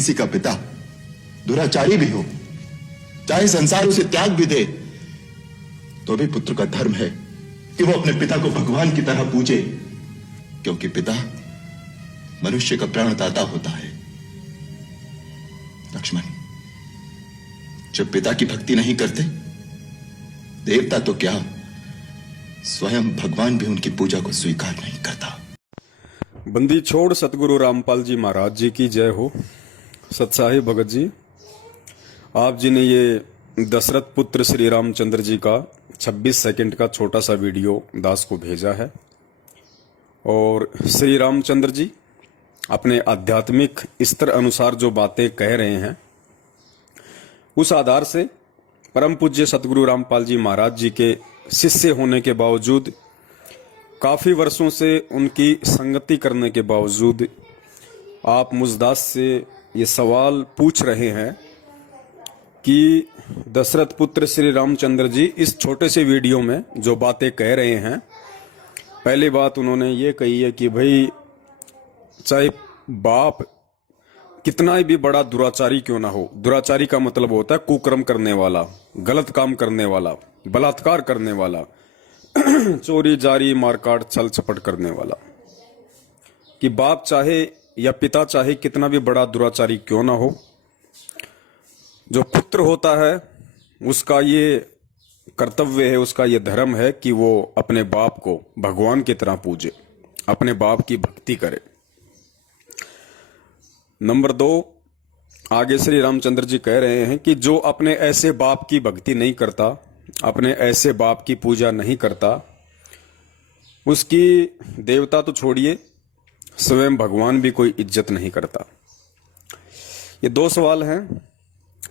किसी का पिता दुराचारी भी हो, चाहे संसार उसे त्याग भी दे, तो भी पुत्र का धर्म है कि वो अपने पिता को भगवान की तरह पूजे, क्योंकि पिता मनुष्य का प्राणदाता होता है। लक्ष्मण, जब पिता की भक्ति नहीं करते, देवता तो क्या, स्वयं भगवान भी उनकी पूजा को स्वीकार नहीं करता। बंदी छोड़ सतगुरु रामपाल जी महाराज जी की जय हो। सत्साही भगत जी, आप जी ने ये दशरथ पुत्र श्री रामचंद्र जी का 26 सेकंड का छोटा सा वीडियो दास को भेजा है। और श्री रामचंद्र जी अपने आध्यात्मिक स्तर अनुसार जो बातें कह रहे हैं, उस आधार से परम पूज्य सतगुरु रामपाल जी महाराज जी के शिष्य होने के बावजूद, काफ़ी वर्षों से उनकी संगति करने के बावजूद, आप मुझदास से ये सवाल पूछ रहे हैं कि दशरथ पुत्र श्री रामचंद्र जी इस छोटे से वीडियो में जो बातें कह रहे हैं, पहली बात उन्होंने ये कही है कि भाई चाहे बाप कितना ही भी बड़ा दुराचारी क्यों ना हो, दुराचारी का मतलब होता है कुकर्म करने वाला, गलत काम करने वाला, बलात्कार करने वाला, चोरी जारी मारकाट छल चपट करने वाला, कि बाप चाहे या पिता चाहे कितना भी बड़ा दुराचारी क्यों ना हो, जो पुत्र होता है उसका ये कर्तव्य है, उसका ये धर्म है कि वो अपने बाप को भगवान की तरह पूजे, अपने बाप की भक्ति करे। नंबर 2, आगे श्री रामचंद्र जी कह रहे हैं कि जो अपने ऐसे बाप की भक्ति नहीं करता, अपने ऐसे बाप की पूजा नहीं करता, उसकी देवता तो छोड़िए, स्वयं भगवान भी कोई इज्जत नहीं करता। ये 2 सवाल हैं।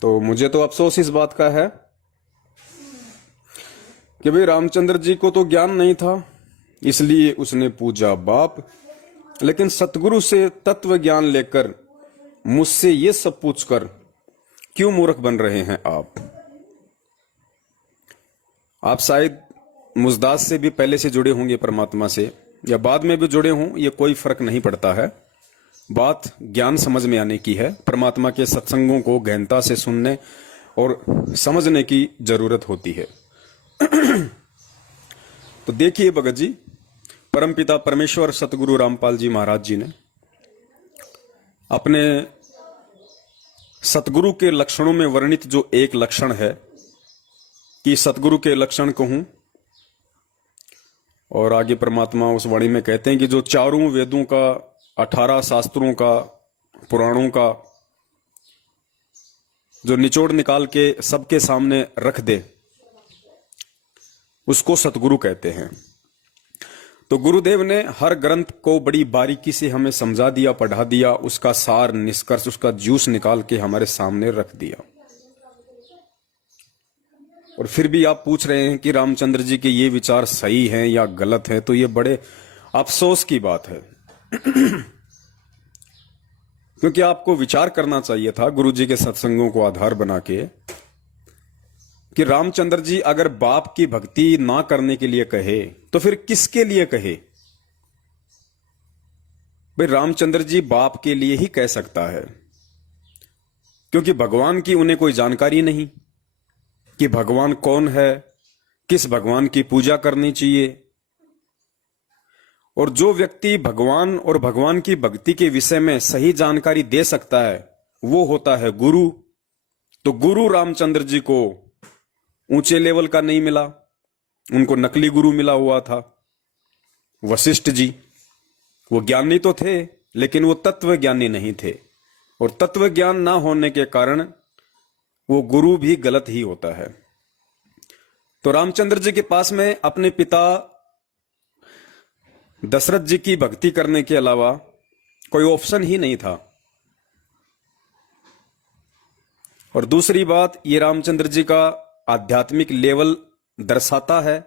तो मुझे तो अफसोस इस बात का है कि भाई रामचंद्र जी को तो ज्ञान नहीं था, इसलिए उसने पूजा बाप, लेकिन सतगुरु से तत्व ज्ञान लेकर मुझसे ये सब पूछकर क्यों मूर्ख बन रहे हैं आप शायद मुझदास से भी पहले से जुड़े होंगे परमात्मा से, या बाद में भी जुड़े हों, ये कोई फर्क नहीं पड़ता है। बात ज्ञान समझ में आने की है। परमात्मा के सत्संगों को गहनता से सुनने और समझने की जरूरत होती है। तो देखिए भगत जी, परमपिता परमेश्वर सतगुरु रामपाल जी महाराज जी ने अपने सतगुरु के लक्षणों में वर्णित जो एक लक्षण है कि सतगुरु के लक्षण कहूं, और आगे परमात्मा उस वाणी में कहते हैं कि जो चारों वेदों का, 18 शास्त्रों का, पुराणों का जो निचोड़ निकाल के सबके सामने रख दे, उसको सतगुरु कहते हैं। तो गुरुदेव ने हर ग्रंथ को बड़ी बारीकी से हमें समझा दिया, पढ़ा दिया, उसका सार निष्कर्ष, उसका जूस निकाल के हमारे सामने रख दिया। और फिर भी आप पूछ रहे हैं कि रामचंद्र जी के ये विचार सही हैं या गलत हैं, तो ये बड़े अफसोस की बात है। क्योंकि आपको विचार करना चाहिए था गुरु जी के सत्संगों को आधार बना के कि रामचंद्र जी अगर बाप की भक्ति ना करने के लिए कहे तो फिर किसके लिए कहे। भाई रामचंद्र जी बाप के लिए ही कह सकता है, क्योंकि भगवान की उन्हें कोई जानकारी नहीं कि भगवान कौन है, किस भगवान की पूजा करनी चाहिए। और जो व्यक्ति भगवान और भगवान की भक्ति के विषय में सही जानकारी दे सकता है, वो होता है गुरु। तो गुरु रामचंद्र जी को ऊंचे लेवल का नहीं मिला, उनको नकली गुरु मिला हुआ था, वशिष्ठ जी। वो ज्ञानी तो थे, लेकिन वो तत्व ज्ञानी नहीं थे, और तत्व ज्ञान ना होने के कारण वो गुरु भी गलत ही होता है। तो रामचंद्र जी के पास में अपने पिता दशरथ जी की भक्ति करने के अलावा कोई ऑप्शन ही नहीं था। और दूसरी बात, ये रामचंद्र जी का आध्यात्मिक लेवल दर्शाता है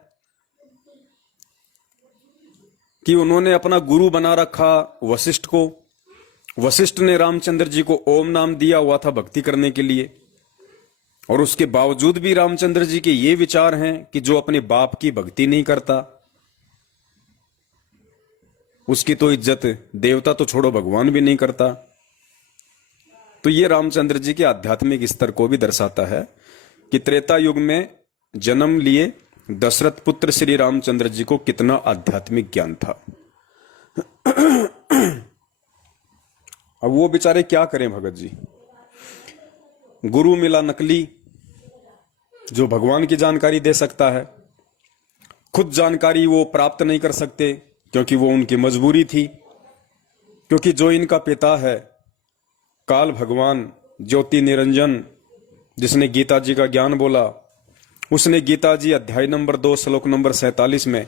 कि उन्होंने अपना गुरु बना रखा वशिष्ठ को। वशिष्ठ ने रामचंद्र जी को ओम नाम दिया हुआ था भक्ति करने के लिए, और उसके बावजूद भी रामचंद्र जी के ये विचार हैं कि जो अपने बाप की भक्ति नहीं करता, उसकी तो इज्जत देवता तो छोड़ो भगवान भी नहीं करता। तो ये रामचंद्र जी के आध्यात्मिक स्तर को भी दर्शाता है कि त्रेता युग में जन्म लिए दशरथ पुत्र श्री रामचंद्र जी को कितना आध्यात्मिक ज्ञान था। अब वो बेचारे क्या करें भगत जी, गुरु मिला नकली जो भगवान की जानकारी दे सकता है, खुद जानकारी वो प्राप्त नहीं कर सकते क्योंकि वो उनकी मजबूरी थी, क्योंकि जो इनका पिता है काल भगवान ज्योति निरंजन जिसने गीता जी का ज्ञान बोला, उसने गीता जी अध्याय नंबर 2 श्लोक नंबर 47 में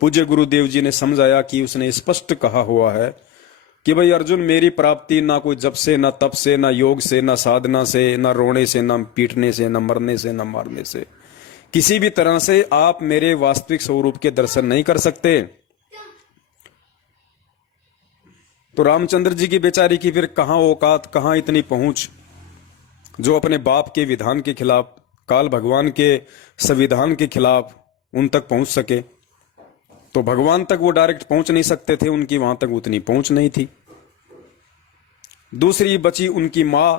पूज्य गुरुदेव जी ने समझाया कि उसने स्पष्ट कहा हुआ है कि भाई अर्जुन, मेरी प्राप्ति ना कोई जप से, ना तप से, ना योग से, ना साधना से, ना रोने से, ना पीटने से, ना मरने से, ना मारने से, किसी भी तरह से आप मेरे वास्तविक स्वरूप के दर्शन नहीं कर सकते। तो रामचंद्र जी की बेचारी की फिर कहां औकात, कहां इतनी पहुंच जो अपने बाप के विधान के खिलाफ, काल भगवान के संविधान के खिलाफ उन तक पहुंच सके। तो भगवान तक वो डायरेक्ट पहुंच नहीं सकते थे, उनकी वहां तक उतनी पहुंच नहीं थी। दूसरी बची उनकी मां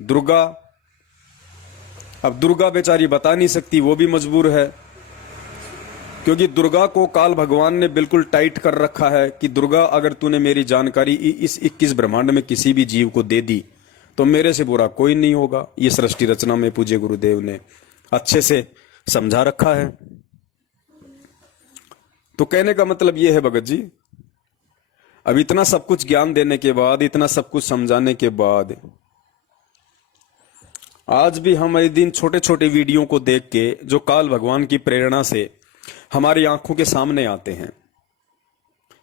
दुर्गा। अब दुर्गा बेचारी बता नहीं सकती, वो भी मजबूर है, क्योंकि दुर्गा को काल भगवान ने बिल्कुल टाइट कर रखा है कि दुर्गा, अगर तूने मेरी जानकारी इस 21 ब्रह्मांड में किसी भी जीव को दे दी तो मेरे से बुरा कोई नहीं होगा। ये सृष्टि रचना में पूज्य गुरुदेव ने अच्छे से समझा रखा है। तो कहने का मतलब यह है भगत जी, अब इतना सब कुछ ज्ञान देने के बाद, इतना सब कुछ समझाने के बाद, आज भी हम एक दिन छोटे छोटे वीडियो को देख के जो काल भगवान की प्रेरणा से हमारी आंखों के सामने आते हैं,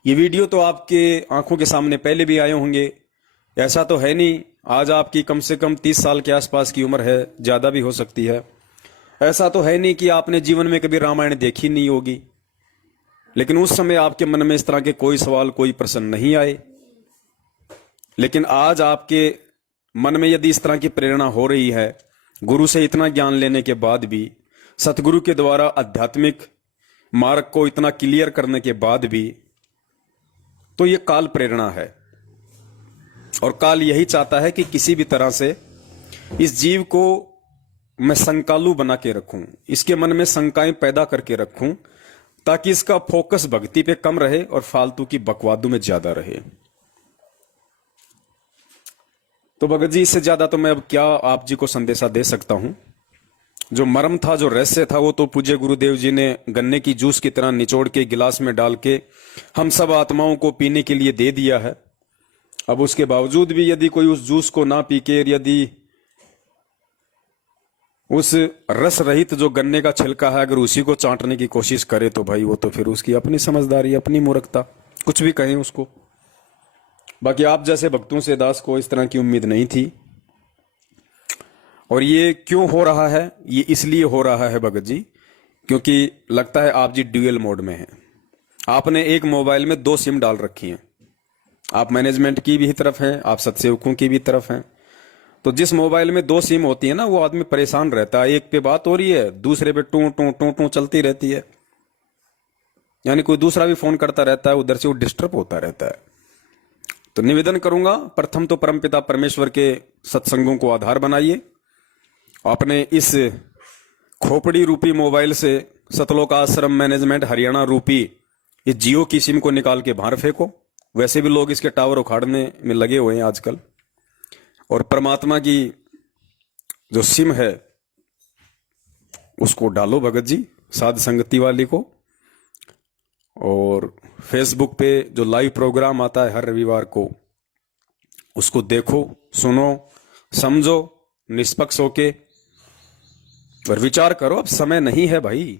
ये वीडियो तो आपके आंखों के सामने पहले भी आए होंगे। ऐसा तो है नहीं, आज आपकी कम से कम 30 साल के आसपास की उम्र है, ज्यादा भी हो सकती है। ऐसा तो है नहीं कि आपने जीवन में कभी रामायण देखी नहीं होगी, लेकिन उस समय आपके मन में इस तरह के कोई सवाल, कोई प्रश्न नहीं आए। लेकिन आज आपके मन में यदि इस तरह की प्रेरणा हो रही है, गुरु से इतना ज्ञान लेने के बाद भी, सतगुरु के द्वारा आध्यात्मिक मार्ग को इतना क्लियर करने के बाद भी, तो ये काल प्रेरणा है। और काल यही चाहता है कि किसी भी तरह से इस जीव को मैं शंकालु बना के रखूं, इसके मन में शंकाएं पैदा करके रखूं, ताकि इसका फोकस भक्ति पे कम रहे और फालतू की बकवादों में ज्यादा रहे। तो भगत जी, इससे ज्यादा तो मैं अब क्या आप जी को संदेशा दे सकता हूं। जो मर्म था, जो रहस्य था, वो तो पूज्य गुरुदेव जी ने गन्ने की जूस की तरह निचोड़ के गिलास में डाल के हम सब आत्माओं को पीने के लिए दे दिया है। अब उसके बावजूद भी यदि कोई उस जूस को ना पी के, यदि उस रस रहित जो गन्ने का छिलका है, अगर उसी को चाटने की कोशिश करे, तो भाई वो तो फिर उसकी अपनी समझदारी, अपनी मूर्खता, कुछ भी कहें उसको। बाकी आप जैसे भक्तों से दास को इस तरह की उम्मीद नहीं थी। और ये क्यों हो रहा है? ये इसलिए हो रहा है भगत जी, क्योंकि लगता है आप जी ड्यूअल मोड में हैं। आपने एक मोबाइल में 2 सिम डाल रखी हैं। आप मैनेजमेंट की भी तरफ हैं, आप सत्सेवकों की भी तरफ हैं। तो जिस मोबाइल में 2 सिम होती है ना, वो आदमी परेशान रहता है। एक पे बात हो रही है, दूसरे पे टू टू टू टू चलती रहती है, यानी कोई दूसरा भी फोन करता रहता है, उधर से वो डिस्टर्ब होता रहता है। तो निवेदन करूंगा, प्रथम तो परमपिता परमेश्वर के सत्संगों को आधार बनाइए। अपने इस खोपड़ी रूपी मोबाइल से सतलोक आश्रम मैनेजमेंट हरियाणा रूपी इस जियो की सिम को निकाल के बाहर फेंको। वैसे भी लोग इसके टावर उखाड़ने में लगे हुए हैं आजकल। और परमात्मा की जो सिम है उसको डालो भगत जी, साध संगति वाली को। और फेसबुक पे जो लाइव प्रोग्राम आता है हर रविवार को, उसको देखो, सुनो, समझो निष्पक्ष होके और विचार करो। अब समय नहीं है भाई,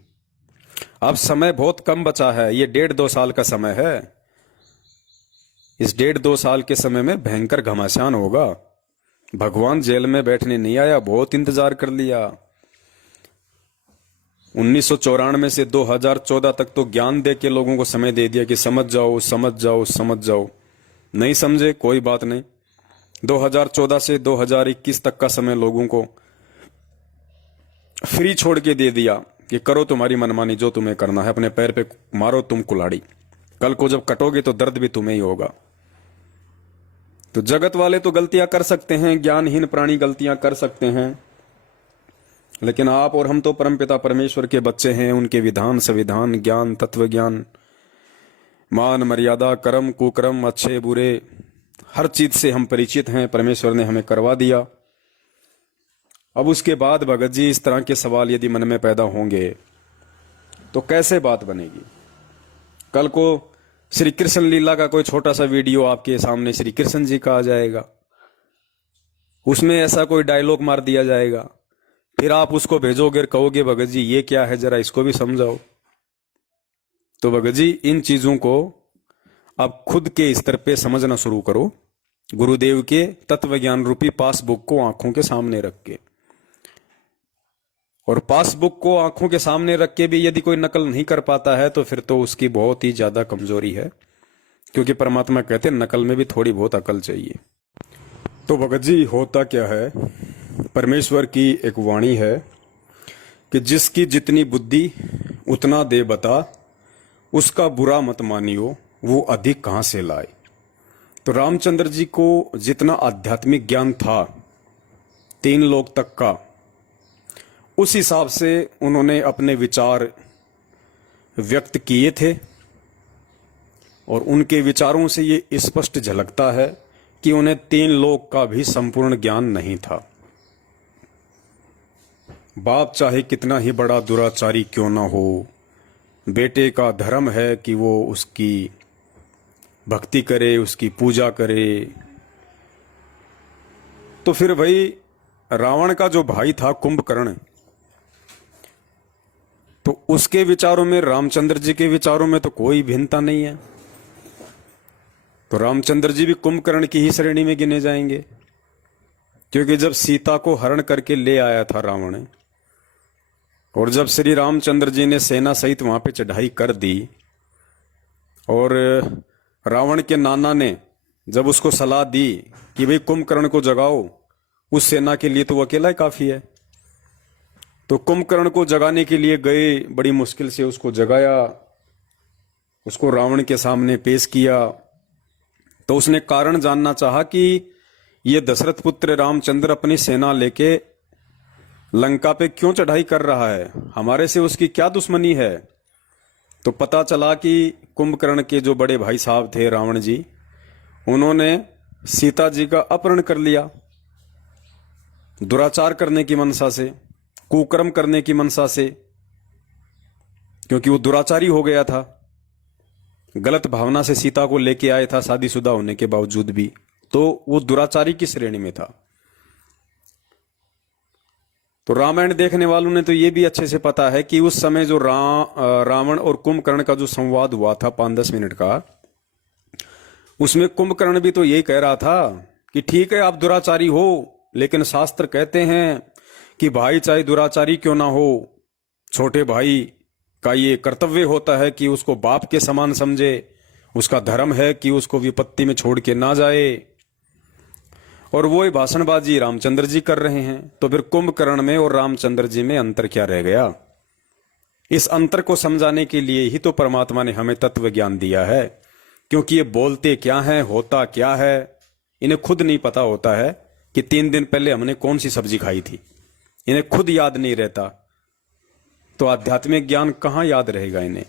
अब समय बहुत कम बचा है। ये 1.5-2 साल का समय है। इस 1.5-2 साल के समय में भयंकर घमासान होगा। भगवान जेल में बैठने नहीं आया, बहुत इंतजार कर लिया। 1994 से 2014 तक तो ज्ञान दे के लोगों को समय दे दिया कि समझ जाओ समझ जाओ समझ जाओ। नहीं समझे कोई बात नहीं। 2014 से 2021 तक का समय लोगों को फ्री छोड़ के दे दिया कि करो तुम्हारी मनमानी, जो तुम्हें करना है, अपने पैर पे मारो तुम कुल्हाड़ी। कल को जब कटोगे तो दर्द भी तुम्हें ही होगा। तो जगत वाले तो गलतियां कर सकते हैं, ज्ञानहीन प्राणी गलतियां कर सकते हैं, लेकिन आप और हम तो परमपिता परमेश्वर के बच्चे हैं। उनके विधान, संविधान, ज्ञान, तत्व ज्ञान, मान मर्यादा, कर्म कुकर्म, अच्छे बुरे, हर चीज से हम परिचित हैं। परमेश्वर ने हमें करवा दिया। अब उसके बाद भगत जी इस तरह के सवाल यदि मन में पैदा होंगे तो कैसे बात बनेगी? कल को श्री कृष्ण लीला का कोई छोटा सा वीडियो आपके सामने श्री कृष्ण जी का आ जाएगा, उसमें ऐसा कोई डायलॉग मार दिया जाएगा, फिर आप उसको भेजोगे, कहोगे भगत जी ये क्या है, जरा इसको भी समझाओ। तो भगत जी इन चीजों को आप खुद के स्तर पे समझना शुरू करो, गुरुदेव के तत्व ज्ञान रूपी पासबुक को आंखों के सामने रख के। और पासबुक को आंखों के सामने रख के भी यदि कोई नकल नहीं कर पाता है तो फिर तो उसकी बहुत ही ज्यादा कमजोरी है, क्योंकि परमात्मा कहते हैं नकल में भी थोड़ी बहुत अकल चाहिए। तो भगत जी होता क्या है, परमेश्वर की एक वाणी है कि जिसकी जितनी बुद्धि उतना दे बता, उसका बुरा मत मानियो, वो अधिक कहां से लाए। तो रामचंद्र जी को जितना आध्यात्मिक ज्ञान था 3 लोक तक का, उस हिसाब से उन्होंने अपने विचार व्यक्त किए थे। और उनके विचारों से ये स्पष्ट झलकता है कि उन्हें 3 लोक का भी संपूर्ण ज्ञान नहीं था। बाप चाहे कितना ही बड़ा दुराचारी क्यों ना हो, बेटे का धर्म है कि वो उसकी भक्ति करे, उसकी पूजा करे। तो फिर भाई रावण का जो भाई था कुंभकर्ण, तो उसके विचारों में रामचंद्र जी के विचारों में तो कोई भिन्नता नहीं है। तो रामचंद्र जी भी कुंभकर्ण की ही श्रेणी में गिने जाएंगे, क्योंकि जब सीता को हरण करके ले आया था रावण, और जब श्री रामचंद्र जी ने सेना सहित वहां पे चढ़ाई कर दी, और रावण के नाना ने जब उसको सलाह दी कि भाई कुंभकर्ण को जगाओ, उस सेना के लिए तो वो अकेला ही काफी है, तो कुंभकर्ण को जगाने के लिए गए, बड़ी मुश्किल से उसको जगाया, उसको रावण के सामने पेश किया। तो उसने कारण जानना चाहा कि ये दशरथ पुत्र रामचंद्र अपनी सेना लेके लंका पे क्यों चढ़ाई कर रहा है, हमारे से उसकी क्या दुश्मनी है। तो पता चला कि कुंभकर्ण के जो बड़े भाई साहब थे रावण जी, उन्होंने सीता जी का अपहरण कर लिया, दुराचार करने की मनसा से, कुकर्म करने की मनसा से, क्योंकि वो दुराचारी हो गया था, गलत भावना से सीता को लेके आया था शादीशुदा होने के बावजूद भी, तो वो दुराचारी की श्रेणी में था। तो रामायण देखने वालों ने तो ये भी अच्छे से पता है कि उस समय जो रावण और कुंभकर्ण का जो संवाद हुआ था 5-10 मिनट का, उसमें कुंभकर्ण भी तो यही कह रहा था कि ठीक है आप दुराचारी हो, लेकिन शास्त्र कहते हैं कि भाई चाहे दुराचारी क्यों ना हो, छोटे भाई का ये कर्तव्य होता है कि उसको बाप के समान समझे, उसका धर्म है कि उसको विपत्ति में छोड़ के ना जाए। और वो भाषणबाजी रामचंद्र जी कर रहे हैं। तो फिर कुंभकर्ण में और रामचंद्र जी में अंतर क्या रह गया? इस अंतर को समझाने के लिए ही तो परमात्मा ने हमें तत्व ज्ञान दिया है, क्योंकि ये बोलते क्या हैं, होता क्या है, इन्हें खुद नहीं पता होता है कि 3 दिन पहले हमने कौन सी सब्जी खाई थी, इन्हें खुद याद नहीं रहता, तो आध्यात्मिक ज्ञान कहां याद रहेगा इन्हें।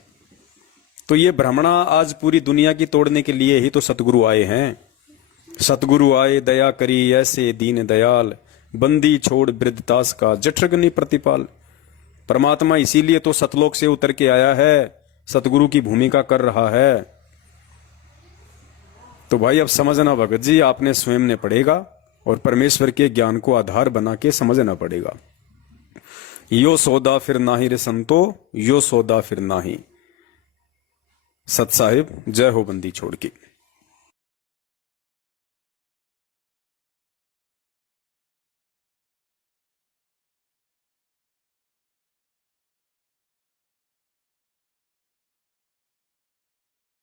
तो ये भ्रमणा आज पूरी दुनिया की तोड़ने के लिए ही तो सतगुरु आए हैं। सतगुरु आए दया करी ऐसे दीन दयाल, बंदी छोड़ वृद्धतास का जठरग्नि प्रतिपाल। परमात्मा इसीलिए तो सतलोक से उतर के आया है, सतगुरु की भूमिका कर रहा है। तो भाई अब समझना भगत जी आपने स्वयं ने पड़ेगा, और परमेश्वर के ज्ञान को आधार बना के समझना पड़ेगा। यो सौदा फिर नाही रे संतो, यो सौदा फिर नाही। सत साहिब जय हो बंदी छोड़ के।